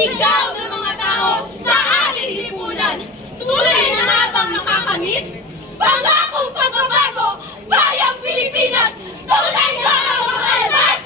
sigaw ng mga tao sa ating lipunan. Tunay na nga bang makakamit? Pangakong pagbabago, bayang Pilipinas, tunay na ang makalabas!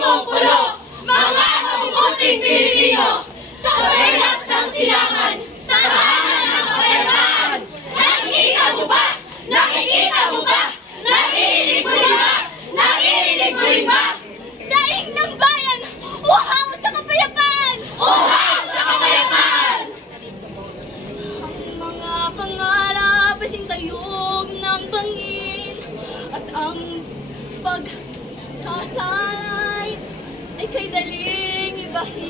Pulo, mga mabubuting Pilipino, sa kabelas ng silangan, tahanan ng kapayapaan. Nakikita mo ba? Nakikita mo ba? Naririnig mo rin ba? Naririnig mo rin ba? Daing ng bayan, uhaw sa kapayapaan! Uhaw sa kapayapaan! Ang mga pangarap ay sintayog ng bangin at ang pagsasanay ay kay daling ibahin.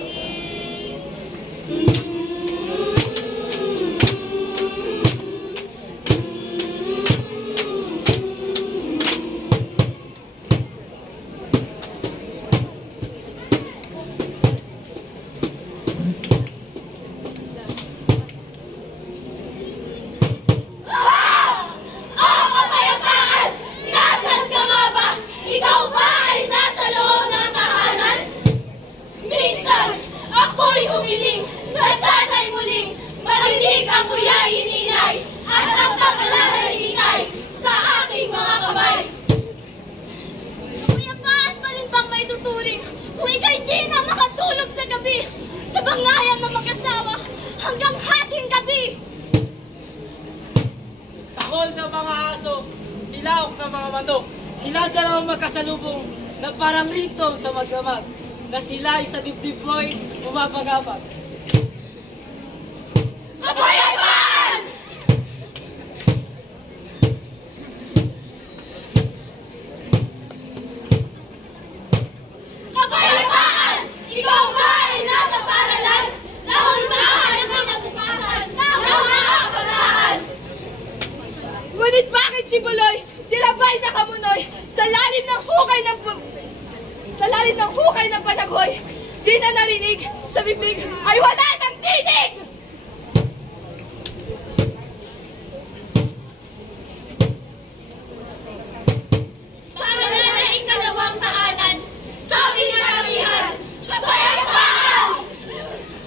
Sila dalawang magkasalubong na parang ringtone sa magdamag, na sila ay sa dibdib mo'y umapagapag. Kapayapaan! Kapayapaan! Ikaw ba ay nasa paralan? Nahulmahan ang kinabukasan ng mga kabataan! Ngunit bakit si Buloy tilabay na kamunoy sa lalim ng hukay ng panaghoy? Di na narinig, sa bibig ay wala ng tinig! Paralan na ikalawang tahanan, sabi ng karamihan, kapayapaan!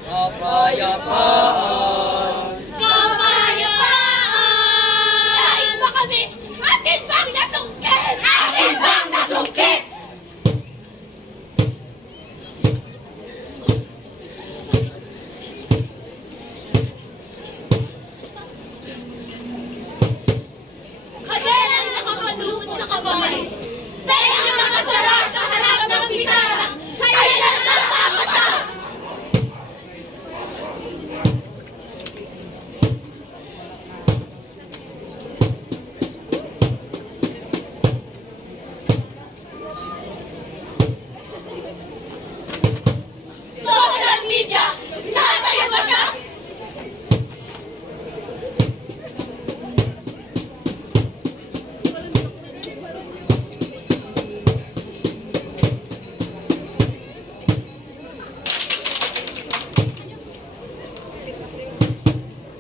Kapayapaan! Nais makamit, atin bang nasungkit? Atin bang nasungkit? Kadelang nakapadulupot sa kamay, tengang nakasara sa harap ng bisara, kailan nakakasa? Social media, nasa iyo ba siya?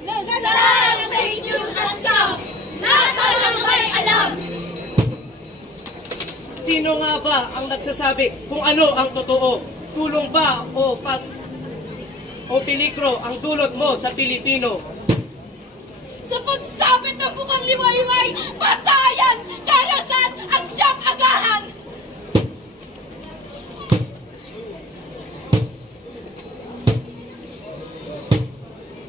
Nagdala yung fake news at sound, nasa lang may alam. Sino nga ba ang nagsasabi kung ano ang totoo? Tulong ba o peligro ang dulot mo sa Pilipino? Sa pagsabit ng bukang liwayway, patayan, karasan ang siyang agahan.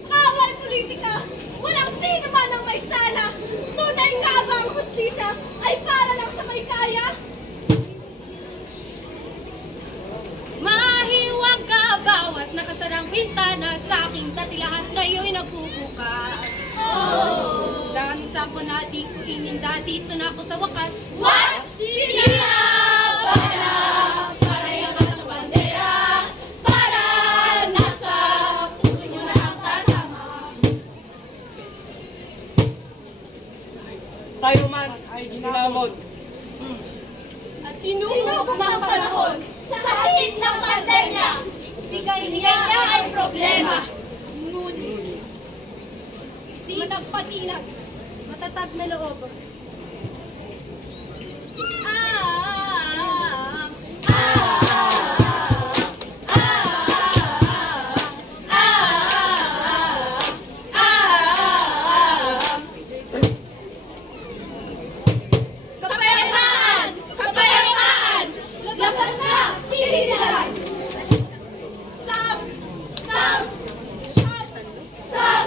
Away politika, walang sino man ang may sala. Tunay nga ba ang hustisya ay para lang sa may kaya? Mahiwag ka bawat nakasarang bintana sa aking tatilahat ngayon'y nagbubukas. Oh! Dami sapo na di ko ininda, dito na ako sa wakas. What? Para yung katang bandera, para nasa puso nyo na ang tatama. Tayo man ay hinamon. At sinulog ng panahon sa higit ng pandemya. Bigay niya ay problema. Ngunit, di Matagpatinag. Matatag na loob. Kapayapaan! Kapayapaan! Labas na! Sisilan! Sam! Sam! Sam!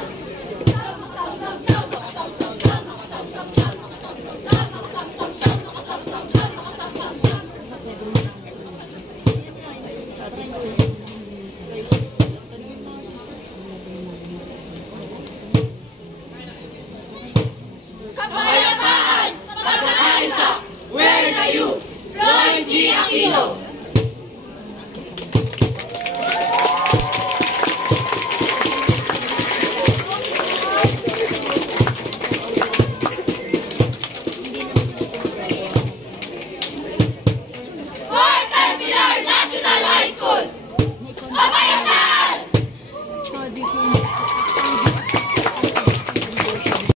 Kapayapaan! Pagkakaisa! Where na you? Floyd G. Aquino! For Terminar National High School!